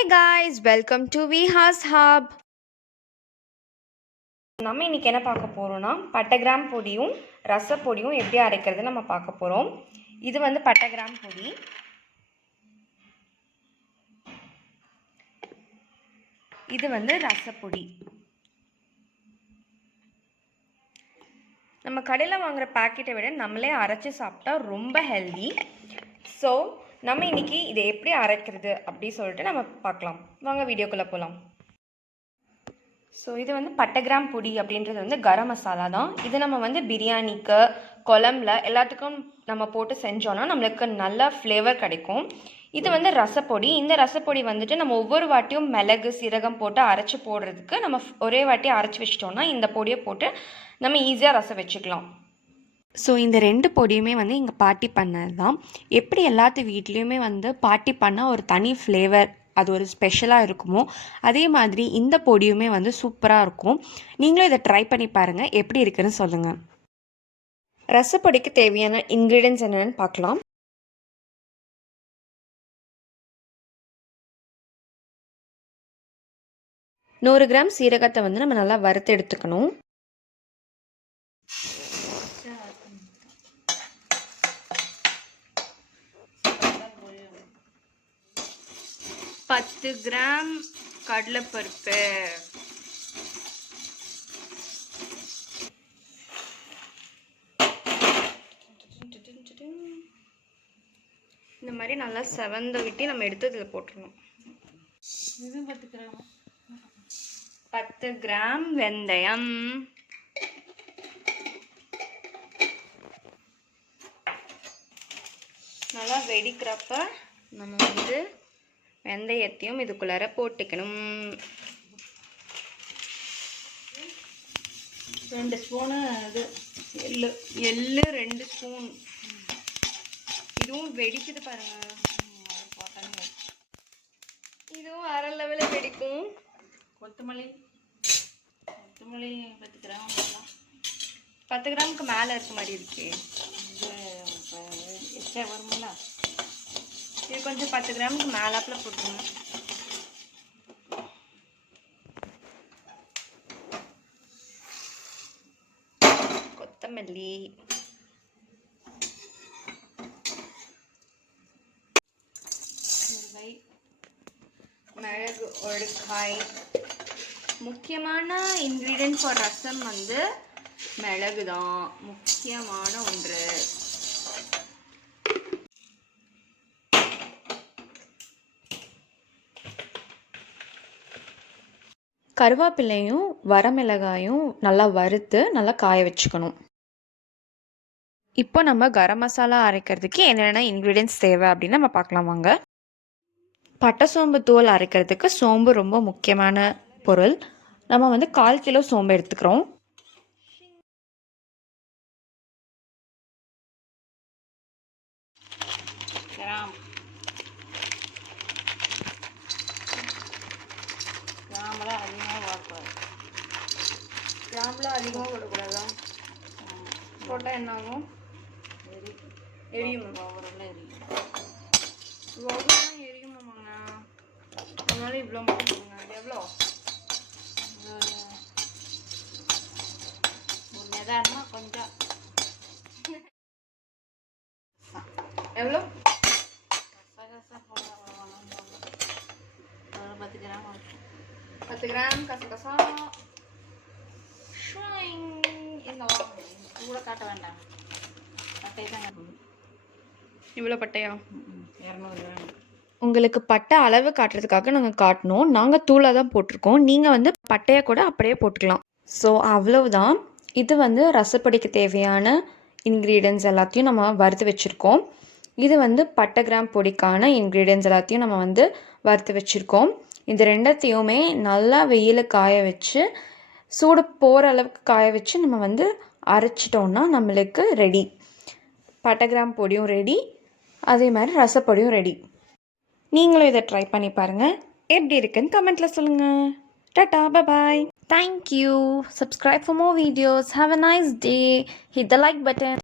Hey guys, welcome to Vihas Hub. நம்ம இன்னைக்கு என்ன பார்க்க போறோம்னா பட்டை கிராம் பொடியும் ரசப்பொடியும் எப்படி அரைக்கிறது நம்ம பார்க்க போறோம். இது வந்து பட்டை கிராம் பொடி. இது வந்து ரசப்பொடி. நம்ம கடையில் வாங்குற பாக்கெட்டை விட நம்மளே அரைச்சு சாப்பிட்டா ரொம்ப ஹெல்தி. ஸோ நம்ம இன்னைக்கு இதை எப்படி அரைக்கிறது அப்படி சொல்லிட்டு நம்ம பார்க்கலாம். வாங்க வீடியோக்குள்ளே போகலாம். ஸோ இது வந்து பட்டை கிராம் பொடி அப்படின்றது வந்து கரம் மசாலா தான். இது நம்ம வந்து பிரியாணிக்கு, குழம்புல எல்லாத்துக்கும் நம்ம போட்டு செஞ்சோன்னா நம்மளுக்கு நல்ல ஃப்ளேவர் கிடைக்கும். இது வந்து ரசப்பொடி. இந்த ரசப்பொடி வந்துட்டு நம்ம ஒவ்வொரு வாட்டியும் மிளகு சீரகம் போட்டு அரைச்சி போடுறதுக்கு நம்ம ஒரே வாட்டி அரைச்சி வச்சிட்டோன்னா இந்த பொடியை போட்டு நம்ம ஈஸியாக ரசம் வச்சுக்கலாம். ஸோ இந்த ரெண்டு பொடியுமே வந்து எங்கள் பாட்டி பண்ணது தான். எப்படி எல்லாத்து வீட்லேயுமே வந்து பாட்டி பண்ணால் ஒரு தனி ஃப்ளேவர், அது ஒரு ஸ்பெஷலாக இருக்குமோ அதே மாதிரி இந்த பொடியுமே வந்து சூப்பராக இருக்கும். நீங்களும் இதை ட்ரை பண்ணி பாருங்கள், எப்படி இருக்குன்னு சொல்லுங்கள். ரசப்பொடிக்கு தேவையான இன்க்ரீடியன்ஸ் என்னென்னு பார்க்கலாம். நூறு கிராம் சீரகத்தை வந்து நம்ம நல்லா வறுத்து எடுத்துக்கணும். 10 கிராம் கடலைப்பருப்பு, இந்த மாதிரி நல்லா செவந்த விட்டு நம்ம எடுத்து இதில் போட்டுருணும். 10 கிராம் வெந்தயம், நல்லா வெடிக்கிறப்ப நம்ம வந்து வெந்தயத்தையும் இதுக்குள்ளார போட்டுக்கணும். 2 ஸ்பூனு இது எள்ளு 2 ஸ்பூன். இதுவும் வெடிக்குது பாருங்க, இதுவும் அரை லெவலில் வெடிக்கும். கொத்தமல்லி 10 கிராம், 10 கிராமுக்கு மேலே இருக்க மாதிரி இருக்கு. எக்ஸ்ட்ரா வரும்ல, இது கொஞ்சம் 10 கிராமுக்கு மேலாப்பில் போட்டுருங்க. கொத்தமல்லி, மிளகு ஒரு காய். முக்கியமான இன்க்ரீடியன்ட் ஃபார் ரசம் வந்து மிளகு தான், முக்கியமான ஒன்று. கருவேப்பிலையும் வரமிளகாயும் நல்லா வறுத்து நல்லா காய வச்சுக்கணும். இப்போ நம்ம கரம் மசாலா அரைக்கிறதுக்கு என்னென்ன இன்க்ரீடியன்ஸ் தேவை அப்படின்னு நம்ம பார்க்கலாம் வாங்க. பட்டை சோம்பு தூள் அரைக்கிறதுக்கு சோம்பு ரொம்ப முக்கியமான பொருள். நம்ம வந்து 1/4 கிலோ சோம்பு எடுத்துக்கிறோம். கிராம்பெலாம் அதிகமாக போடக்கூடாதா? போட்டால் என்ன ஆகும்? எரியுமா? இவ்வளோதான் எரியுமாங்கண்ணா, அதனால இவ்வளோ போட்டுருங்க. அது எவ்வளோ? கொஞ்சம் எவ்வளோ? 10 கிராம் கசகசா. கூட காட்ட வேண்டாம், பட்டை தான். இவ்வளோ பட்டையா? 200 கிராம். உங்களுக்கு பட்டை அளவு காட்டுறதுக்காக நாங்கள் காட்டினோம். நாங்கள் தூளாக தான் போட்டிருக்கோம். நீங்கள் வந்து பட்டையை கூட அப்படியே போட்டுக்கலாம். ஸோ அவ்வளவுதான். இது வந்து ரசப்பொடிக்கு தேவையான இன்க்ரீடியன்ஸ் எல்லாத்தையும் நம்ம வறுத்து வச்சுருக்கோம். இது வந்து பட்டை கிராம் பொடிக்கான இன்க்ரீடியன்ஸ் எல்லாத்தையும் நம்ம வந்து வறுத்து வச்சுருக்கோம். இது ரெண்டத்தையுமே நல்லா வெயிலில் காய வச்சு, சூடு போகிற அளவுக்கு காய வச்சு நம்ம வந்து அரைச்சிட்டோன்னா நம்மளுக்கு ரெடி. பட்டை கிராம் பொடியும் ரெடி, அதே மாதிரி ரசப்பொடியும் ரெடி. நீங்களும் இதை ட்ரை பண்ணி பாருங்கள், எப்படி இருக்குன்னு கமெண்ட்டில் சொல்லுங்கள். Tata, bye-bye. Thank you. Subscribe for more videos. Have a nice day. Hit the like button.